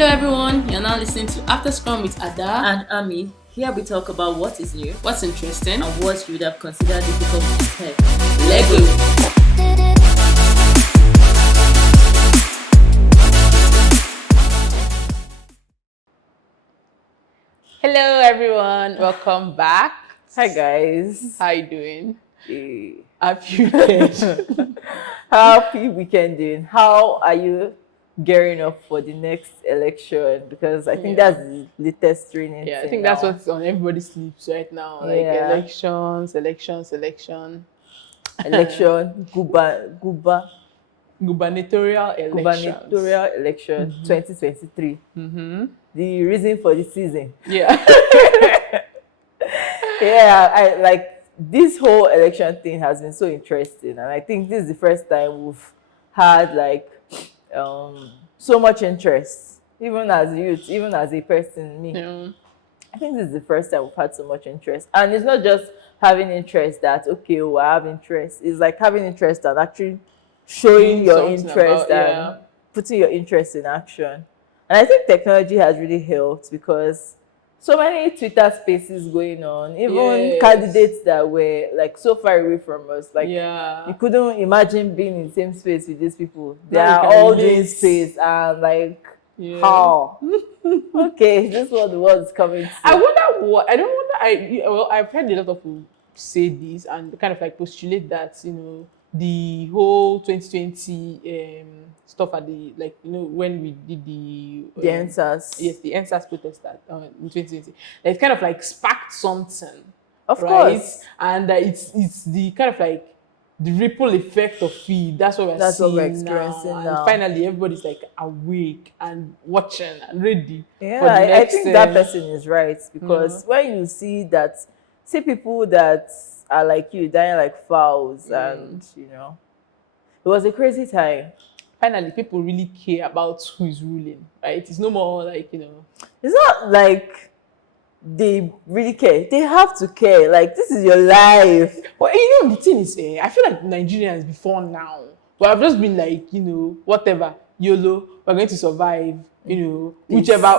Hello everyone, you're now listening to After Scrum with Ada and Ami. Here we talk about what is new what's interesting and what you would have considered difficult to tech. Lego. Hello everyone, welcome back. Hi guys. How you doing? Hey. Happy weekend. Happy weekend doing. How are you gearing up for the next election? Because I think that's the latest training. Yeah, I think that's what's on everybody's lips right now. Like elections. Election, gubernatorial election 2023. The reason for the season. Yeah. Yeah, I like this whole election thing has been so interesting, and I think this is the first time we've had like so much interest, even as youth, even as a person, me. Yeah. I think this is the first time we've had so much interest, and it's not just having interest that okay, I have interest. It's like having interest and actually showing your interest and putting your interest in action. And I think technology has really helped because so many Twitter spaces going on, even candidates that were like so far away from us, like you couldn't imagine being in the same space with these people. They are all doing space and like how? Okay, this is what the world is coming to. I've heard a lot of people say this and kind of like postulate that, the whole 2020 stuff at the, like, when we did the NSAS. Yes, the NSAS protest in 2020. It kind of like sparked something. Of course. And it's the kind of like the ripple effect of it. That's what we're experiencing now. And finally, everybody's like awake and watching and ready. Yeah, I think that person is right because when you see people that are like you dying like fowls, and it was a crazy time. Finally, people really care about who is ruling, right? It's no more like, It's not like they really care. They have to care. Like, this is your life. But the thing is, I feel like Nigerians before now, I've just been like, whatever, YOLO, we're going to survive, whichever,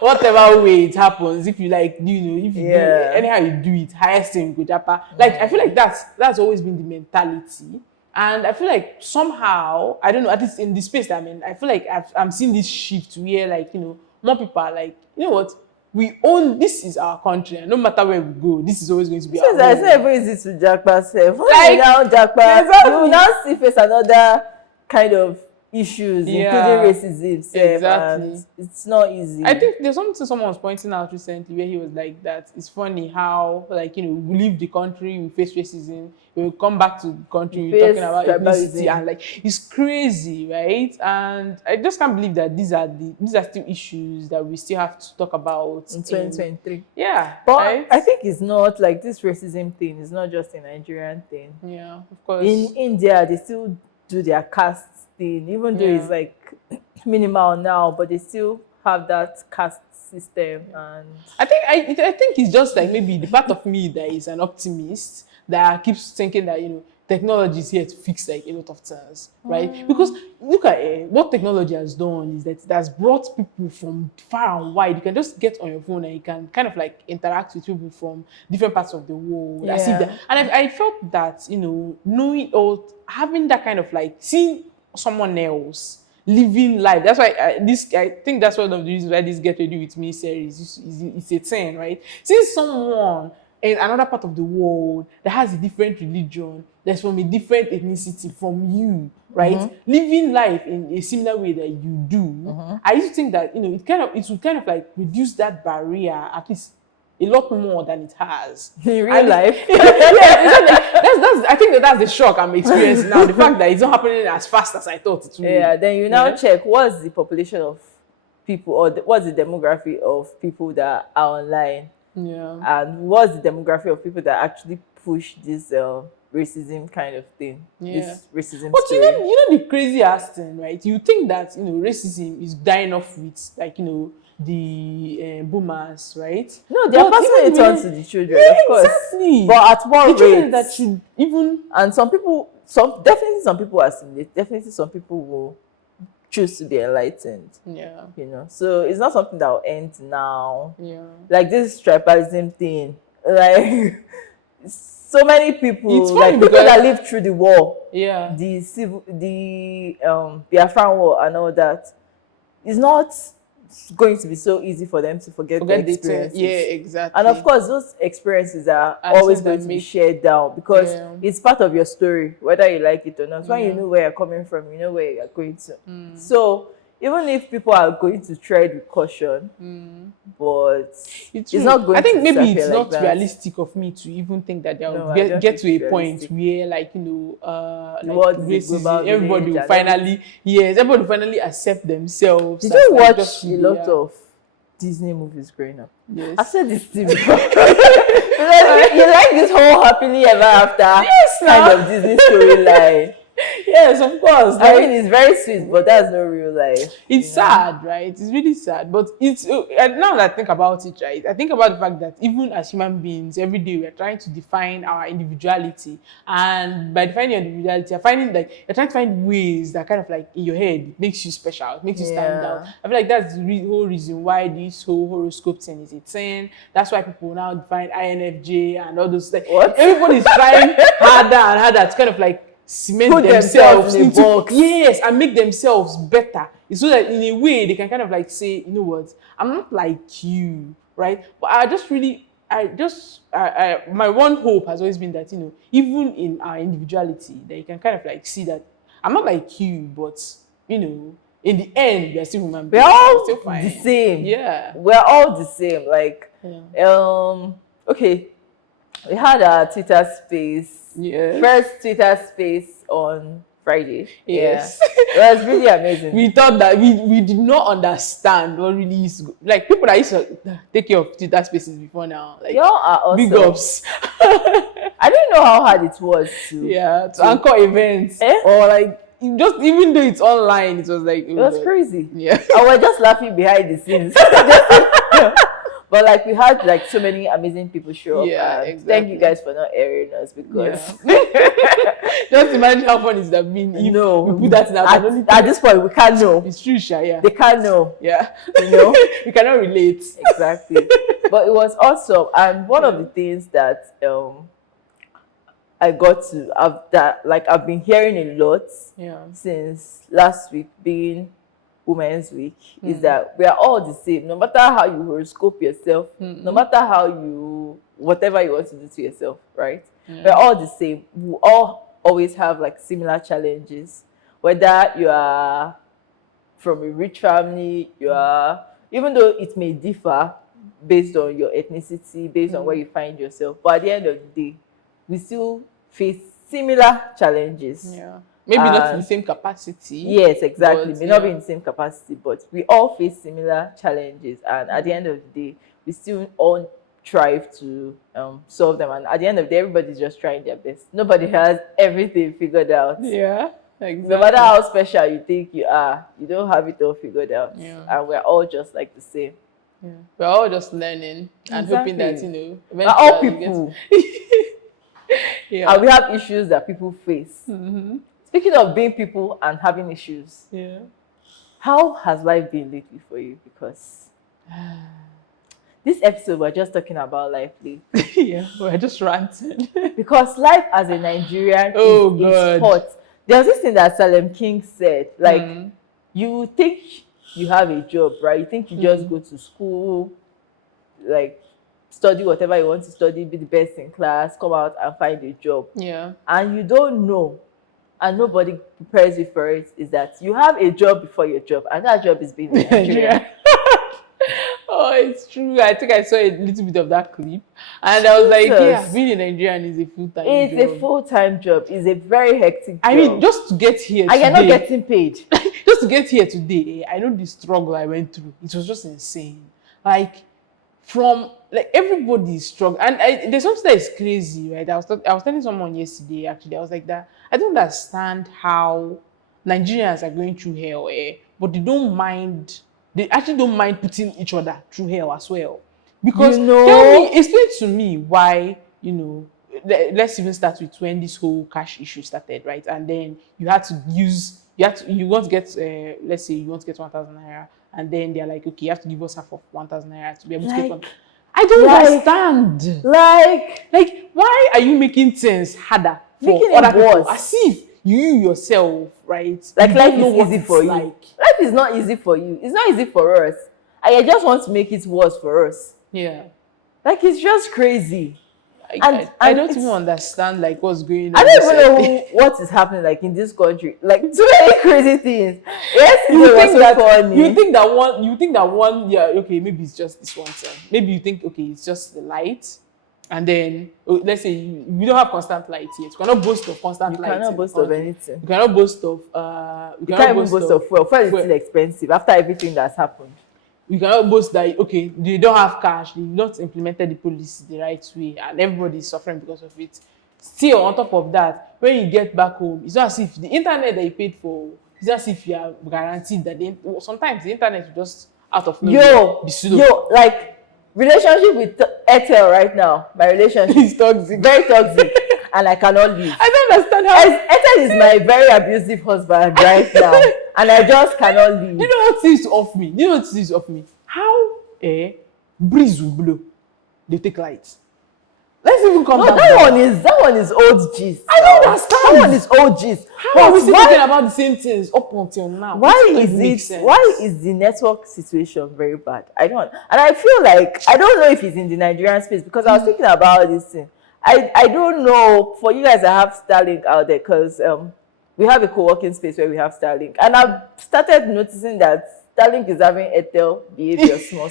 whatever way it happens. If you like, if you do, anyhow you do it, highest thing, good japa. Like, I feel like that's always been the mentality. And I feel like somehow, I don't know, at least in the space that I'm in, I feel like I'm seeing this shift where, like, more people are like, you know what, we own, this is our country, and no matter where we go, this is always going to be our home. It's not even easy to jackpot self. Like, now jackpot, you will now face another kind of issues, including racism. Exactly. And it's not easy. I think there's something someone was pointing out recently where he was like that it's funny how, like, we leave the country, we face racism, we come back to the country, we're talking about ethnicity, and like it's crazy, right? And I just can't believe that these are still issues that we still have to talk about in 2023. But right? I think it's not like this racism thing is not just a Nigerian thing. Yeah, of course. In India, they still do their caste thing, even though it's like minimal now, but they still have that caste system. And I think it's just like maybe the part of me that is an optimist that keeps thinking that technology is here to fix like a lot of things, right? Because look at what technology has done is that it has brought people from far and wide. You can just get on your phone and you can kind of like interact with people from different parts of the world. And I felt that knowing or having that kind of like seeing someone else living life. That's why I think that's one of the reasons why this Get Ready With Me series is a thing, right? Seeing someone in another part of the world that has a different religion, that's from a different ethnicity from you, right? Living life in a similar way that you do. I used to think that it would kind of like reduce that barrier at least a lot more than it has in real life. I think that's the shock I'm experiencing now. The fact that it's not happening as fast as I thought it would. Yeah, then you now check what's the population of people or what's the demography of people that are online. Yeah. And what's the demography of people that actually push this racism kind of thing? This racism but story. The crazy ass thing, right? You think that racism is dying off with like the boomers, right? No, they are passing it on to the children, of course. Exactly. But at what rate? That should even and some people are seeing it. Definitely some people will choose to be enlightened. Yeah. You know, so it's not something that will end now. Yeah. Like this tribalism thing, like so many people, It's like funny people because that lived through the war, yeah. the Biafran war and all that, it's not going to be so easy for them to forget their Forget the thing. experiences. Yeah, exactly. And of course, those experiences are And always things going that to be make- shared down because Yeah. it's part of your story, whether you like it or not. When you Yeah. know where you're coming from, you know where you're going to. Mm. So even if people are going to tread with caution, but it's true. not going I think to maybe disappear it's like not that. realistic of me to even think that they'll No, I get, don't get think to a it's point realistic. where, like, like world is a global racism, everybody village will and finally, yes, everybody will finally accept themselves. Did as, you like, watch just a who they lot are. of Disney movies growing up? Yes. I said this to you before. You like this whole happily ever after kind of Disney storyline. Yes, of course. I mean, it's very sweet, but that's no real life. It's sad, right? It's really sad. But it's and now that I think about it, right? I think about the fact that even as human beings, every day we're trying to define our individuality. And by defining your individuality, you're finding like you're trying to find ways that kind of like in your head it makes you special, it makes you stand out. I feel like that's the whole reason why this whole horoscope thing is a thing. That's why people now define INFJ and all those like What? everybody's trying harder and harder to kind of like cement Put themselves themselves in a into box. yes and make themselves better. It's so that in a way they can kind of like say, you know what, I'm not like you, right? But my one hope has always been that, you know, even in our individuality, that you can kind of like see that I'm not like you, but you know, in the end, we're still human beings. We're all still fine. the same. Yeah. We're all the same. Like, okay, we had our Twitter space. Yes. First Twitter space on Friday. Yes. Yeah. It was really amazing. We thought that we did not understand what really used to go. Like people that used to take care of Twitter spaces before now. Like Y'all are awesome. big ups. I didn't know how hard it was to To anchor events. Or like just even though it's online, it was like it was crazy. Yeah. And we're just laughing behind the scenes. But like we had like so many amazing people show up. Yeah, And exactly. thank you guys for not airing us because Just imagine how fun it's have been if no, we put that in our at this point we can't know. It's true, Sha, yeah. They can't know. Yeah. You know? We cannot relate. Exactly. But it was awesome. And one of the things that I got to I've been hearing a lot since last week being Women's Week is that we are all the same. No matter how you horoscope yourself, no matter how you whatever you want to do to yourself, right? We're all the same. We all always have like similar challenges. Whether you are from a rich family, you are even though it may differ based on your ethnicity, based on where you find yourself, but at the end of the day, we still face similar challenges. Yeah. Maybe not in the same capacity. Yes, exactly. But, May not be in the same capacity, but we all face similar challenges. And at the end of the day, we still all strive to solve them. And at the end of the day, everybody's just trying their best. Nobody has everything figured out. Yeah, exactly. No matter how special you think you are, you don't have it all figured out. Yeah. And we're all just like the same. Yeah. We're all just learning and hoping that, you know, We're all eventually people. Yeah. And we have issues that people face. Speaking of being people and having issues, how has life been lately for you? Because this episode, we're just talking about life lately. Yeah, we're just ranting. Because life as a Nigerian is hot. There's this thing that Salem King said, like, you think you have a job, right? You think you just go to school, like, study whatever you want to study, be the best in class, come out and find a job. Yeah. And you don't know, and nobody prepares you for it, is that you have a job before your job, and that job is being in Nigeria. Oh, it's true. I think I saw a little bit of that clip, and I was like, yeah, being a Nigerian is a full-time job. It's a full-time job. It's a very hectic job. I mean, just to get here and today, you're not getting paid. just to get here today, I know the struggle I went through. It was just insane. Like, from like everybody's struggle, and there's something that is crazy, right? I was telling someone yesterday. Actually, I was like that. I don't understand how Nigerians are going through hell, but they don't mind. They actually don't mind putting each other through hell as well. Because explain to me why, you know, let's even start with when this whole cash issue started, right? And then you had to use you want to get let's say you want to get 1,000 naira, and then they're like, okay, you have to give us half of 1,000 naira to be able to get one. Like, I don't like- understand. like Why are you making things harder for Making other it people? worse. As if you yourself, right? like you life don't know is what easy it's for you. like. Life is not easy for you. It's not easy for us. I just want to make it worse for us. Yeah. Like, it's just crazy. I And don't even it's- understand like what's going on. I don't even know what is happening like in this country. Like, too many crazy things. Yesterday was so funny. You think that one, yeah, okay, maybe it's just this one thing. Maybe you think, okay, it's just the light, and then let's say we don't have constant light yet. We cannot boast of constant light. You cannot boast of anything. You cannot boast of You can't even boast of fuel. Fuel is still expensive after everything that's happened. You cannot boast that, okay, they don't have cash, they've not implemented the policy the right way, and everybody is suffering because of it. Still, on top of that, when you get back home, it's not as if the internet that you paid for, it's not as if you are guaranteed that sometimes the internet will just out of nowhere be slow. Like, relationship with Airtel right now, my relationship It's toxic. very toxic, and I cannot leave. I don't understand how. Airtel is my very abusive husband right now, and I just cannot leave. You know what seems off me? You know what seems off me? How breeze will blow, they take light. Let's even come No, back. that one is old gist. I don't understand. That one is old gist. How are we still talking about the same things up until now? Why It doesn't is make it? sense. Why is the network situation very bad? I don't, and I feel like I don't know if it's in the Nigerian space because I was thinking about this thing. I don't know for you guys that have Starlink out there because we have a co-working space where we have Starlink, and I've started noticing that Starlink is having Airtel behavior small.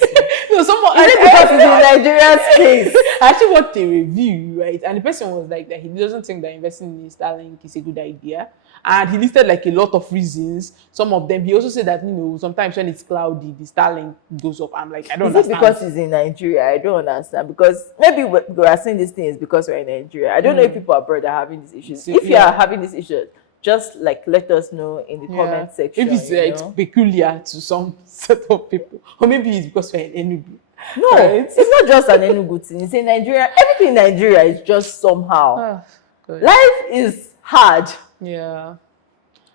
No, someone. Is it because it's in Nigerian space? I actually watched a review, right? And the person was like that he doesn't think that investing in Starlink is a good idea. And he listed like a lot of reasons. Some of them, he also said that, sometimes when it's cloudy, the Starlink goes up. I'm like, I don't Is understand. it because it's in Nigeria? I don't understand. Because maybe we are saying this thing is because we're in Nigeria. I don't know if people abroad are having these issues. So, If you are having these issues, just like let us know in the comment section. If it's peculiar to some set of people. Or maybe it's because we're in Enugu. No, right? it's not just an Enugu thing. It's in Nigeria. Everything in Nigeria is just somehow. Good. Life is hard. Yeah.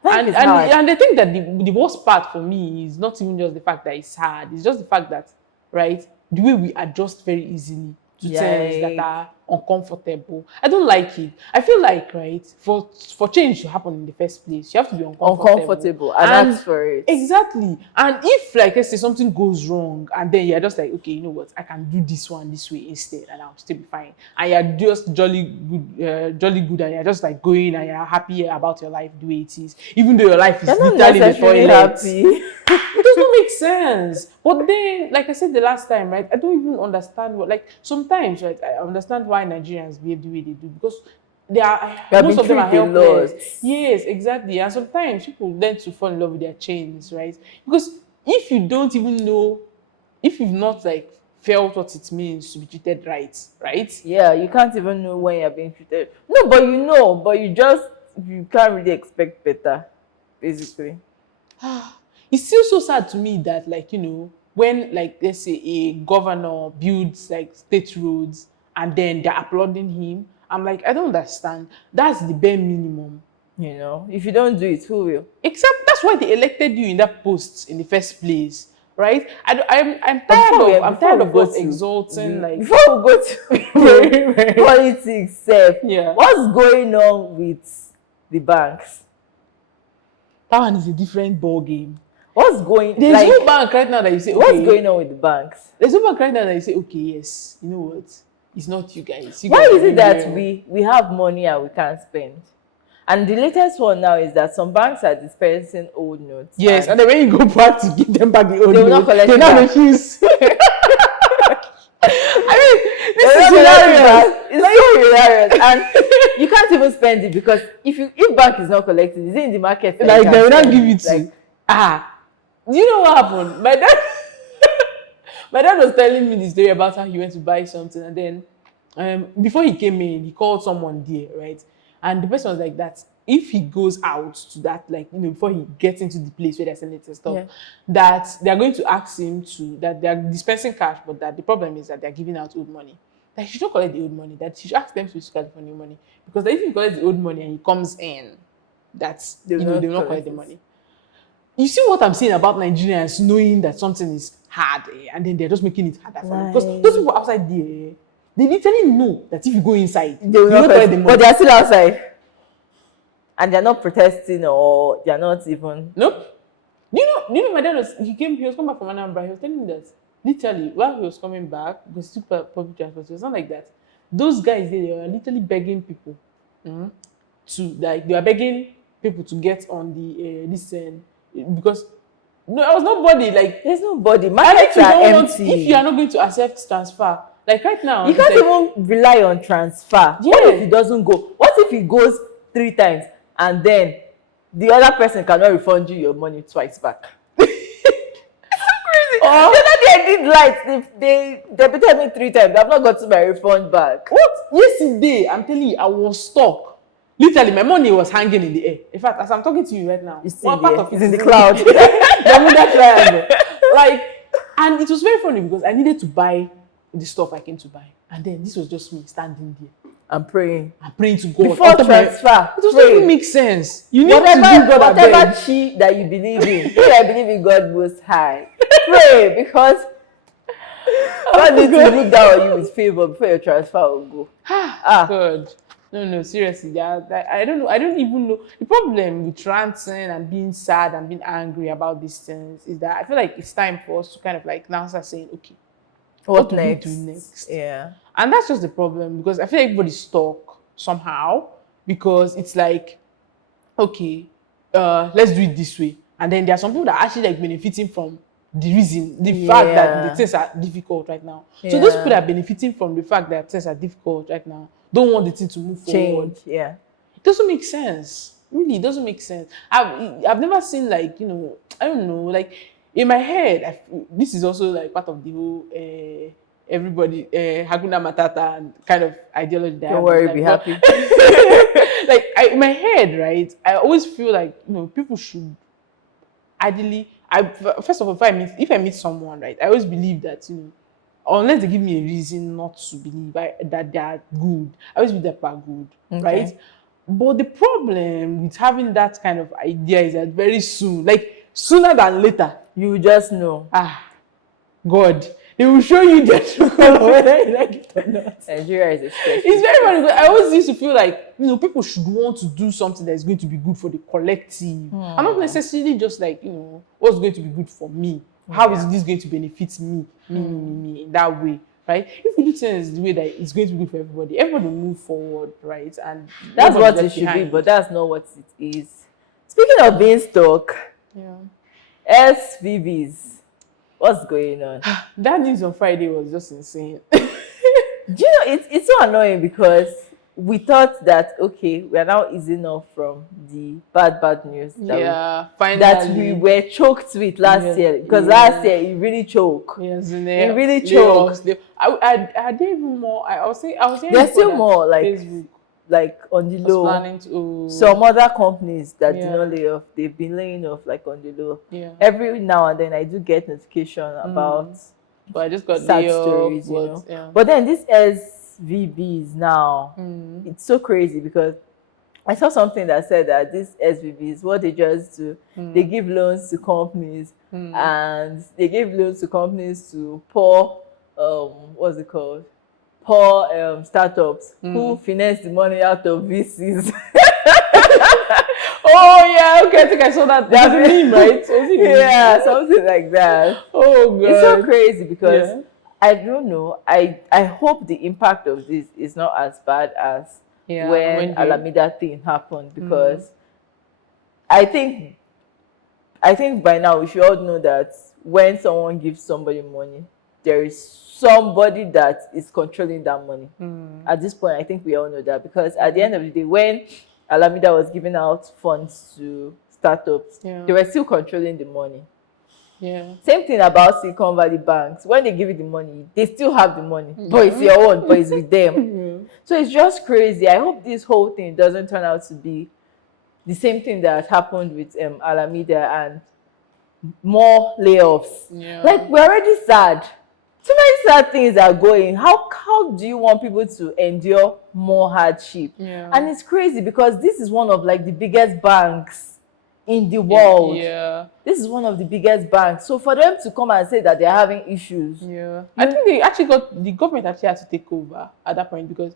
Life is hard. And I think that the worst part for me is not even just the fact that it's hard. It's just the fact that, right, the way we adjust very easily to things that are uncomfortable. I don't like it. I feel like, right, for change to happen in the first place, you have to be Uncomfortable and ask for it. Exactly. And if, like, let's say something goes wrong, and then you're just like, okay, you know what, I can do this one this way instead, and I'll still be fine. And you're just jolly good, and you're just like going, and you're happy about your life the way it is, even though your life is You're not literally the necessarily toilet. happy. It does not make sense. But then, like I said the last time, right, I don't even understand what, like, sometimes, right, I understand why Nigerians behave the way they do, because they are, most of them are treated helpless. lost. Yes, exactly. And sometimes people learn to fall in love with their chains, right? Because if you don't even know, if you've not, like, felt what it means to be treated right? Yeah, you can't even know when you're being treated. No, but you can't really expect better, basically. It's still so sad to me that, like, when, like, let's say a governor builds, like, state roads and then they're applauding him, I'm like, I don't understand. That's the bare minimum. If you don't do it, who will? Except that's why they elected you in that post in the first place, right? I'm tired of us exalting, like, before we go to politics, Yeah. what's going on with the banks? that one is a different ball game. What's going? There's no bank right now that you say, okay. What's going on with the banks? There's no bank right now that you say, okay, yes, you know what? It's not you guys. You Why guys is are it that doing we have money and we can't spend? And the latest one now is that some banks are dispensing old notes. Yes, and then when you go back to give them back the old They will not note, collect they it now back. refuse. I mean, this They're is not hilarious. collecting back. It's so hilarious, and you can't even spend it because if bank is not collecting, is it in the market? that you Like, can they will not spend give it? it to Like, Do you know what happened? My dad was telling me this story about how he went to buy something, and then before he came in, he called someone there, right? And the person was like that. If he goes out to that, like, before he gets into the place where they're selling it and stuff, that they're going to ask him that they're dispensing cash, but that the problem is that they're giving out old money. That he should not collect the old money, that he should ask them to collect the new money. Because if he collects the old money and he comes in, that They will they not will not collect collect the it. money. You see what I'm saying about Nigerians knowing that something is hard, and then they're just making it harder for them. Because Like- those people outside there, they literally know that if you go inside, They will you not collect the collect, money. but they are still outside, and they're not protesting or they're not even. Nope. My dad he was coming back from Anambra. He was telling me that literally while he was coming back, because he took public transport, it was not like that. Those guys they were literally begging people to like they were begging people to get on the this because no, I was nobody like There's nobody. I Markets think you are don't want empty. if you are not going to accept transfer. Like right now, You it's can't like, even rely on transfer. Yeah. What if it doesn't go? What if it goes 3 times and then the other person cannot refund you your money twice back? Crazy. Or- The other day I did lights. They debited me 3 times. I've not gotten my refund back. what? Yesterday, I'm telling you, I was stuck. Literally, my money was hanging in the air. In fact, as I'm talking to you right now, It's one in part the, of it it's in the is cloud. Bermuda Triangle. Like, and it was very funny because I needed to buy the stuff I came to buy, and then this was just me standing there. I'm praying. I'm praying to God. Before transfer, It doesn't pray. even make sense. You need to Whatever, do God whatever abeg. chi that you believe in, if I believe in God most high, pray because God needs to look down on you with favor before your transfer will go. God. No, seriously. I don't know. I don't even know. The problem with ranting and being sad and being angry about these things is that I feel like it's time for us to kind of like now start saying, okay, What do we next? do next? Yeah. And that's just the problem because I feel like everybody's stuck somehow because it's like, okay, let's do it this way. And then there are some people that are actually like benefiting from the reason, the fact that the things are difficult right now. So those people that are benefiting from the fact that things are difficult right now don't want the thing to move forward. Change. Yeah. It doesn't make sense. Really, it doesn't make sense. I've never seen like, I don't know, like in my head, this is also like part of the whole everybody Hakuna Matata and kind of ideology that I Don't have, worry, like, be but- happy. like in my head, right? I always feel like people should ideally. First of all, if I meet someone, right, I always believe that unless they give me a reason not to believe that they are good, I always believe that people are good, right? But the problem with having that kind of idea is that very soon, like sooner than later, You will just know. God, they will show you their true color whether you like it or not. Nigeria is a stress. It's very funny because I always used to feel like people should want to do something that is going to be good for the collective. And not necessarily just like what's going to be good for me. How is this going to benefit me in that way, right? If we do things the way that it's going to be good for everybody will move forward, right? And That's nobody what it left should be, behind. but that's not what it is. Speaking of being stuck, SVBs, what's going on? That news on Friday was just insane. Do you know, it's so annoying because we thought that, okay, we are now easing off from the bad news finally. that we were choked with last year. Because last year, it really choked. Yes, It really choked. Are there even more? I was saying There's still more, like, Facebook like on the was low. planning to. Some other companies that did Yeah. not lay off, they've been laying off like on the low. Yeah. Every now and then I do get notification about But I just got sad laid off, stories, but, yeah. But then this SVBs now, it's so crazy because I saw something that said that this SVBs, what they just do, they give loans to companies and they give loans to companies to poor, what's it called? Poor startups who finance the money out of VCs. Oh yeah, okay. I think I saw that. That's a meme, right? Yeah, something like that. Oh god. It's so crazy because Yeah. I don't know. I hope the impact of this is not as bad as when Alameda thing happened because I think by now we should all know that when someone gives somebody money, there is somebody that is controlling that money. At this point, I think we all know that because at the end of the day, when Alameda was giving out funds to startups, they were still controlling the money. Yeah. Same thing about Silicon Valley banks. When they give you the money, they still have the money, but it's your own, but it's with them. So it's just crazy. I hope this whole thing doesn't turn out to be the same thing that happened with Alameda and more layoffs. Yeah. Like, we're already sad. too many sad things are going. How do you want people to endure more hardship? Yeah. And it's crazy because this is one of like the biggest banks in the world. Yeah. This is one of the biggest banks. So for them to come and say that they're having issues, Yeah. I think the government actually had to take over at that point because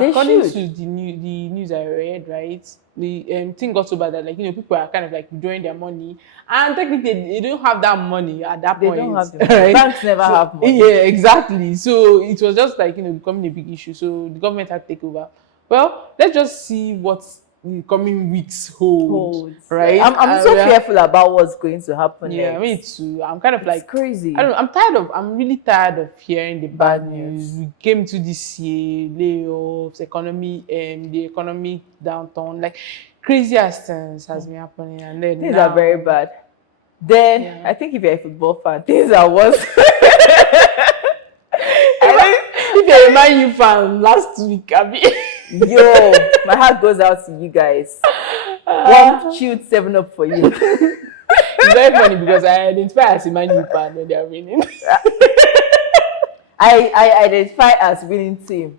They according should. to the news I read, right, the thing got so bad that like people are kind of like withdrawing their money, and technically they don't have that money at that they point. don't have the money. Right? Banks never have money. Yeah, exactly. So it was just like becoming a big issue. So the government had to take over. Well, let's just see what the coming weeks hold. Right? I'm so fearful about what's going to happen Yeah, next. me too. I'm kind of It's like crazy. I don't know. I'm really tired of hearing the bad news. We came to this year, layoffs, the economic downturn, like crazy ass things has been happening, and then Things now, are very bad. Then Yeah. I think if you're a football fan, things are worse. If you're a Man U fan, last week, I mean, Yo, my heart goes out to you guys. One chilled 7-Up for you. it's very funny because I identify as a Man U fan when they are winning. I identify as winning team.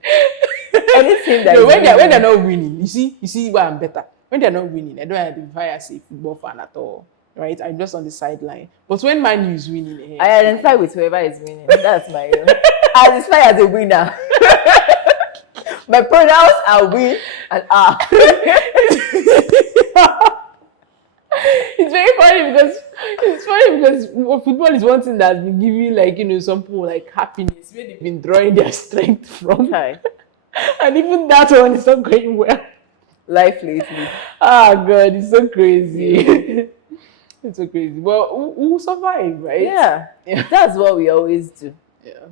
Any team that No, is when they're winning. not winning, you see why I'm better. When they're not winning, I don't identify as a football fan at all. Right? I'm just on the sideline. But when Man U is winning, I identify with whoever is winning. That's my own. I identify as a winner. My pronouns are win and are. It's funny because football is one thing that's been giving like some people like happiness where they've been drawing their strength from. Hi. And even that one is not going well. Life lately. Ah God, it's so crazy. It's so crazy. But we'll survive, right? Yeah. That's what we always do. Yeah.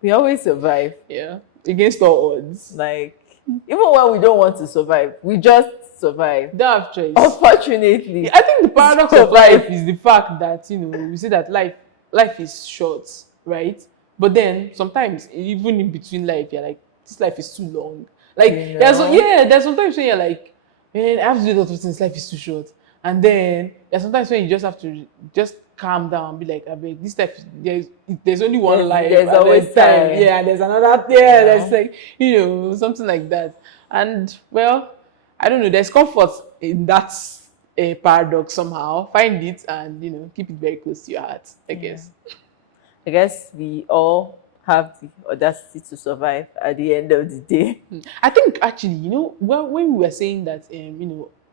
We always survive. Yeah. Against all odds. Like, even when we don't want to survive, we just survive. Don't have choice. Unfortunately. I think the paradox of life is the fact that we say that life is short, right? But then sometimes even in between life, you're like, this life is too long. Like there's sometimes when you're like, man, I have to do a lot of things, life is too short. And then there's sometimes when you just have to just calm down and be like, I beg, this life there's only one life. There's always time. Yeah, there's another there's like, something like that. And well, I don't know, there's comfort in that paradox somehow. Find it and keep it very close to your heart, I guess. I guess we all have the audacity to survive at the end of the day. I think actually, when we were saying that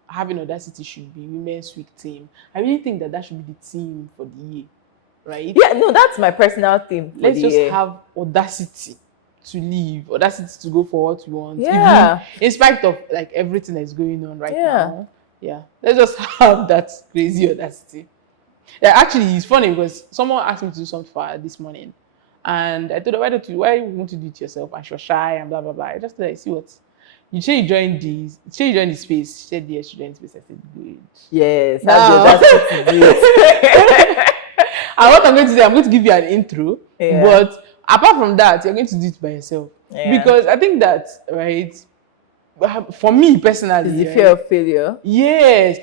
having audacity should be Women's Week theme, I really think that should be the theme for the year, right? Yeah, no, that's my personal theme for Let's the just year. have audacity to live, audacity to go for what we want. Yeah. Even in spite of like everything that's going on right Yeah. now. Yeah. Let's just have that crazy audacity. Yeah, actually, it's funny because someone asked me to do something for her this morning, and I told her, why you want to do it yourself? And she was shy and blah blah blah. I just said, see what. You joined the space. She said yes, she joined the space. I said good. Yes, Now- that's the audacity to do it. And what I'm going to do, I'm going to give you an intro. Yeah. But apart from that, you're going to do it by yourself. Yeah. Because I think that, right, for me personally, It's the right, fear of failure. yes,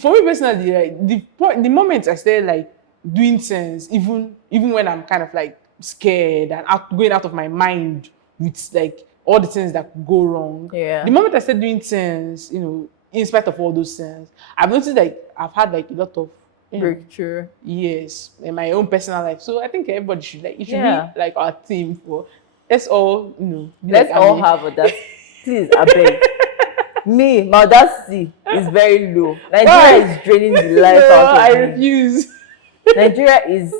for me personally, right, the moment I started like doing things, even when I'm kind of like scared and going out of my mind with like all the things that could go wrong. Yeah. The moment I started doing things, in spite of all those things, I've noticed like I've had like a lot of Breakthrough. yes in my own personal life. So I think everybody should it should Yeah. be like our team for let's all be Let's like all Ami. have audacity. Please, I beg. Me, my audacity is very low. Why? Nigeria is draining the life No, out of I me. refuse. Nigeria is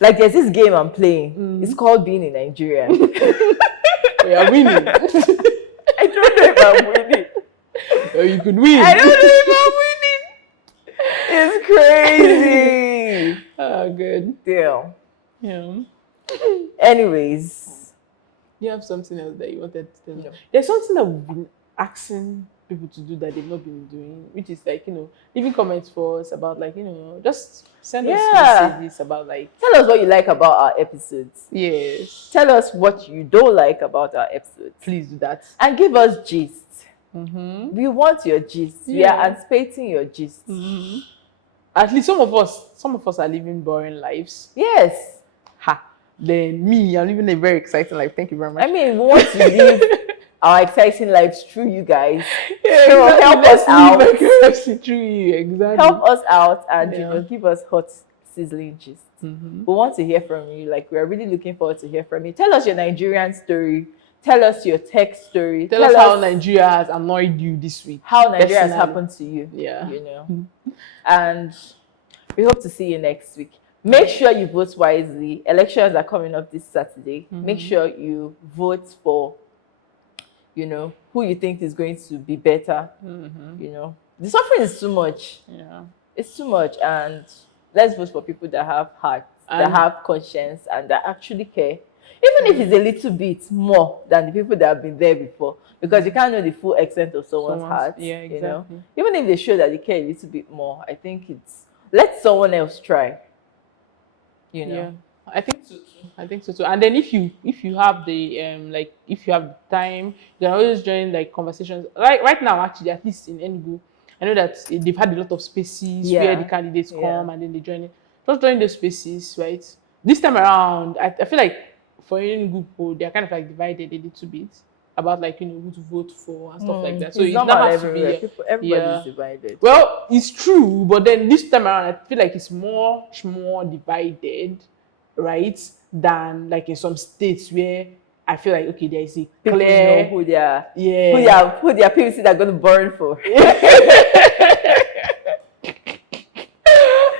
like there's this game I'm playing. It's called being in Nigeria. We are winning. I don't know if I'm winning. Or you could win. I don't know if I'm winning. It's crazy. Oh, good. Damn. Yeah. Anyways, You have something else that you wanted to tell me? No. There's something that we've been asking people to do that they've not been doing, which is like, leaving comments for us about like, just send us Yeah. messages about like, tell us what you like about our episodes. yes, Tell us what you don't like about our episodes. please do that. And give us gist. Mm-hmm. We want your gist. We Yeah. are anticipating your gist. Mm-hmm. At least some of us are living boring lives. Yes. then me, I'm living a very exciting life. Thank you very much. I mean, we want to live our exciting lives through you guys. Yeah, So exactly. help Let's us out. live like UFC through you. Exactly. Help us out and Yeah. give us hot sizzling gist. Mm-hmm. We want to hear from you. Like, we are really looking forward to hear from you. Tell us your Nigerian story. Tell us your tech story. Tell us how Nigeria has annoyed you this week. how Nigeria has personally. happened to you. Yeah. And we hope to see you next week. Make sure you vote wisely. Elections are coming up this Saturday. Make sure you vote for, who you think is going to be better. The suffering is too much. Yeah. It's too much, and let's vote for people that have heart, that have conscience, and that actually care. Even if it's a little bit more than the people that have been there before, because you can't know the full extent of someone's heart. Yeah, exactly. Even if they show that they care a little bit more, I think it's let someone else try. Yeah, I think so too. And then if you have the if you have time, you can always join like conversations. Right now, actually, at least in Enugu, I know that they've had a lot of spaces where the candidates come and then they join it. Just join those spaces, right? This time around, I feel like for Enugu people, they're kind of like divided a little bit about who to vote for and stuff like that. So it's not has to be everybody's divided. Well, it's true, but then this time around, I feel like it's much more divided, right? Than like in some states where I feel like there is a People clear know who they are, who their PVC they're going to burn for.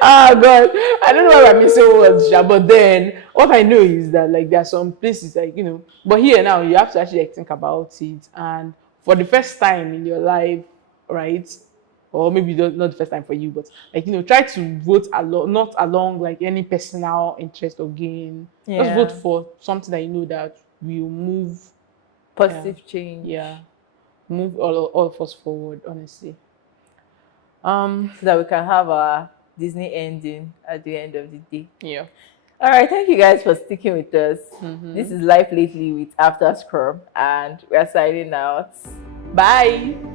Oh God, I don't know why I'm missing words, but then what I know is that there are some places but here now you have to actually think about it, and for the first time in your life, right? Or maybe not the first time for you, but try to vote not along like any personal interest or gain. Just vote for something that that will move positive change. Yeah, move all of us forward, honestly. So that we can have our Disney ending at the end of the day. Yeah. All right, thank you guys for sticking with us. This is Life Lately with After Scrum, and we're signing out. Bye.